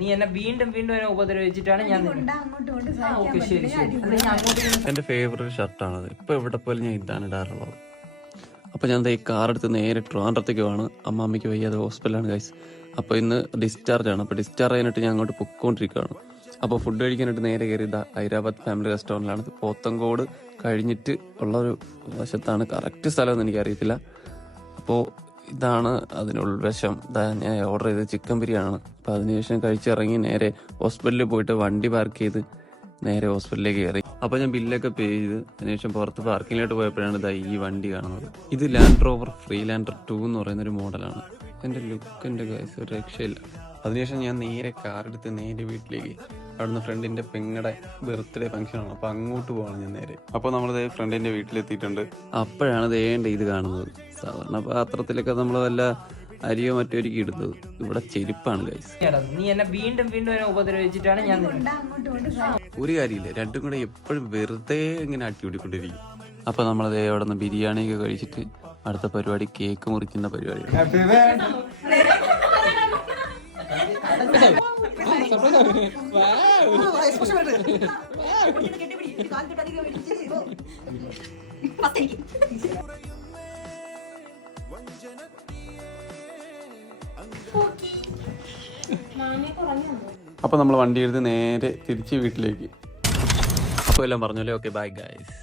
നീ എന്നെ വീണ്ടും വീണ്ടും ഉപദ്രവിച്ചിട്ടാണ് ഞാൻ. എന്റെ ഫേവറേറ്റ് ഷർട്ടാണത്. ഇപ്പൊ എവിടെ പോലും ഞാൻ ഇതാണ് ഇടാറുള്ളത്. അപ്പൊ ഞാൻ ഈ കാർ എടുത്ത് നേരെ ട്രിവാൻഡ്രത്തേക്ക് പോവാണ്. അമ്മയ്ക്ക് വയ്യാതെ ഹോസ്പിറ്റലാണ് ഗൈസ്. അപ്പൊ ഇന്ന് ഡിസ്ചാർജ് ആണ്. അപ്പൊ ഡിസ്ചാർജ് ചെയ്യാനായിട്ട് ഞാൻ അങ്ങോട്ട് പൊക്കോണ്ടിരിക്കുകയാണ്. അപ്പോൾ ഫുഡ് കഴിക്കാനായിട്ട് നേരെ കയറി ഹൈദരാബാദ് ഫാമിലി റെസ്റ്റോറൻറ്റിലാണ്. പോത്തങ്കോട് കഴിഞ്ഞിട്ട് ഉള്ളൊരു വശത്താണ്. കറക്റ്റ് സ്ഥലമൊന്നും എനിക്കറിയത്തില്ല. അപ്പോൾ ഇതാണ് അതിനുൾവശം. ഞാൻ ഓർഡർ ചെയ്തത് ചിക്കൻ ബിരിയാണിയാണ്. അപ്പോൾ അതിനുശേഷം കഴിച്ചിറങ്ങി നേരെ ഹോസ്പിറ്റലിൽ പോയിട്ട് വണ്ടി പാർക്ക് ചെയ്ത് നേരെ ഹോസ്പിറ്റലിലേക്ക് കയറി. അപ്പോൾ ഞാൻ ബില്ലൊക്കെ പേ ചെയ്ത് അതിനുശേഷം പുറത്ത് പാർക്കിങ്ങിലോട്ട് പോയപ്പോഴാണ് ഈ വണ്ടി കാണുന്നത്. ഇത് ലാൻഡ് റോവർ ഫ്രീലാൻഡർ 2 എന്ന് പറയുന്നൊരു മോഡലാണ്. എൻ്റെ ലുക്കിൻ്റെ ഗൈസ് ഒരു രക്ഷയില്ല. അതിനുശേഷം ഞാൻ നേരെ കാറെടുത്ത് നേരെ വീട്ടിലേക്ക്, അവിടുന്ന് ഫ്രണ്ടിൻ്റെ പെങ്ങളുടെ ബർത്ത്ഡേ ഫംഗ്ഷനാണ്. അപ്പോൾ അങ്ങോട്ട് പോവാണ് ഞാൻ നേരെ. അപ്പോൾ നമ്മളിത് ഫ്രണ്ടിൻ്റെ വീട്ടിലെത്തിയിട്ടുണ്ട്. അപ്പോഴാണ് ഇത് കാണുന്നത്. സാധാരണ പാത്രത്തിലൊക്കെ നമ്മൾ വല്ല അരിയോ മറ്റോ ഒരുക്കി ഇടുന്നത്. ഇവിടെ ചെരുപ്പാണ് ഗൈസ്. നീ എന്നെ വീണ്ടും വീണ്ടും ഉപദ്രവിച്ചിട്ടാണ് ഞാൻ. ഒരു കാര്യമില്ല, രണ്ടും കൂടെ എപ്പോഴും വെറുതെ ഇങ്ങനെ അടിപിടിക്കൊണ്ടിരിക്കും. അപ്പൊ നമ്മളത് അവിടെ നിന്ന് ബിരിയാണിയൊക്കെ കഴിച്ചിട്ട് അടുത്ത പരിപാടി കേക്ക് മുറിക്കുന്ന പരിപാടിയാണ്. അപ്പൊ നമ്മൾ വണ്ടി എടുത്ത് നേരെ തിരിച്ച് വീട്ടിലേക്ക്. അപ്പോൾ എല്ലാം പറഞ്ഞല്ലേ. Okay, bye guys.